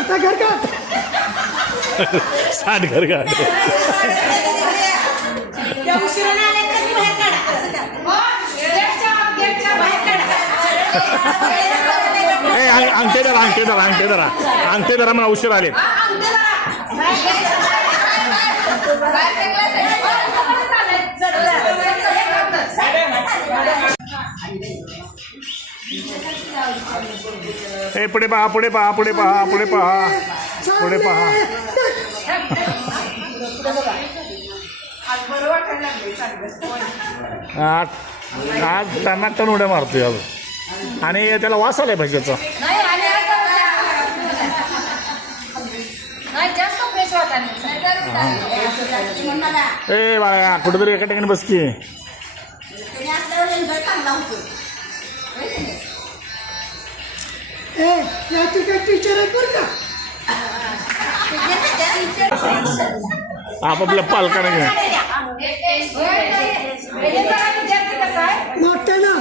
आता घर का 60 घर का अंगठे धरा अंगठे धरा अंगठे धरा अंगठे धरा मला उशीर आले ए पुढे पहा पुढे पहा पुढे पहा पुढे पहा पुढे पहा आज टनाटन उड्या मारतोय आज आणि त्याला वास आलाय भाज्याचा ए बाळा कुठेतरी एका ठिकाणी बस की टीचर आहे बरं का आपापल्या पालकाने घ्या मोठे ना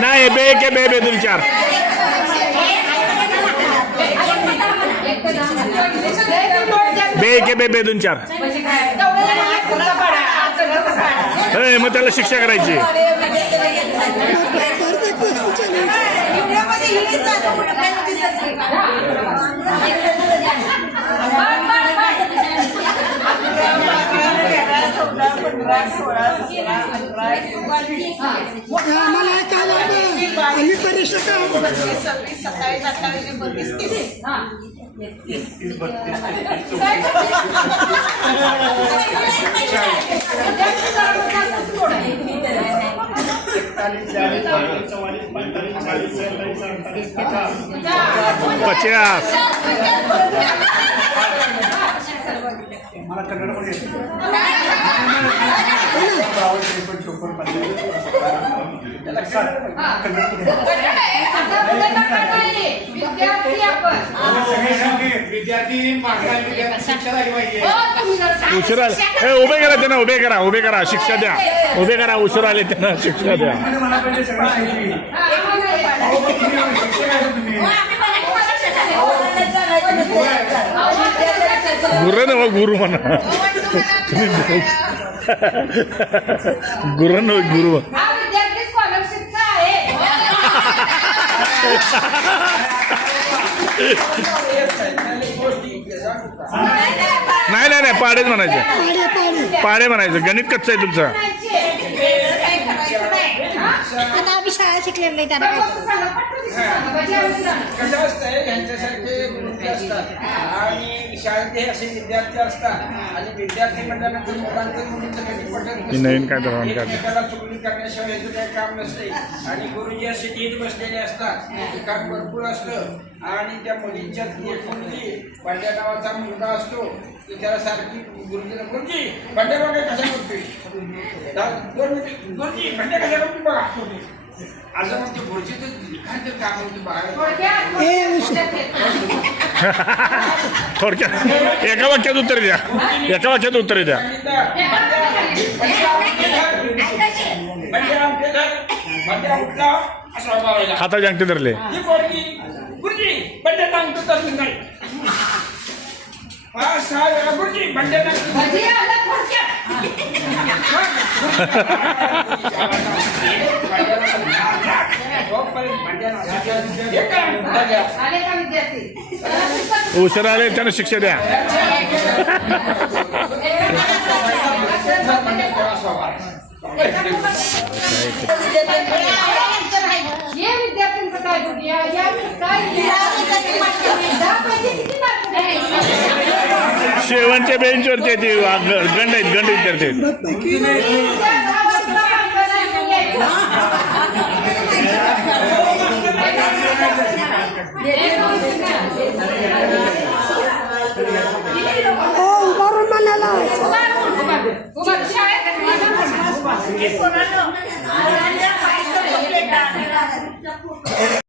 नाही बे के बे बे 2 4 बे के बे 2 4 मग त्याला शिक्षा करायची आम्हाला काय आम्ही परीक्षा का 26, 27, 28, 29, 50 उशिरा उभे करा त्यांना उभे करा शिक्षा द्या उभे करा उशिरा आले त्यांना शिक्षा द्या गुरु न गुरु म्हणा गुरु न गुरु नाही नाही नाही पाडेच म्हणायचे पाडे म्हणायचं गणित कच्चं आहे तुमचं आता आम्ही शाळा शिकलेलं नाही त्यांना कसं असतंय यांच्यासारखे विद्यार्थी असतात आणि शाळेतले असे विद्यार्थी असतात आणि विद्यार्थी म्हटल्यानंतर मुलांचं मुलींचं कधी पटत नवीन काय धोरण एकमेकाला चुकली करण्याशिवाय याचं काही काम नसते आणि गुरुजी असे नीट बसलेले असतात काम भरपूर असतं आणि त्या मुलींच्या एक मुलगी पांड्या नावाचा मुलगा असतो की त्याला सारखी गुरुजीला गुरुजी पांड्या बघा कशा करतोय गुरुजी पांड्या कशा करतोय बघा असं मग ते गुरुजीचं लिखाण काम होतं बघा थोडक्यात एका वाक्यात उत्तर द्या हाताचे अंगठे धरले गुरुजी बंड्या सांगतो तर नाही 5-6 वेळा गुरुजी बंड्या उशिरा आले त्यांना शिक्षा द्या शेवटच्या बेंचवरती ते गंड विद्यार्थी हो उभारून म्हणायला शाळेत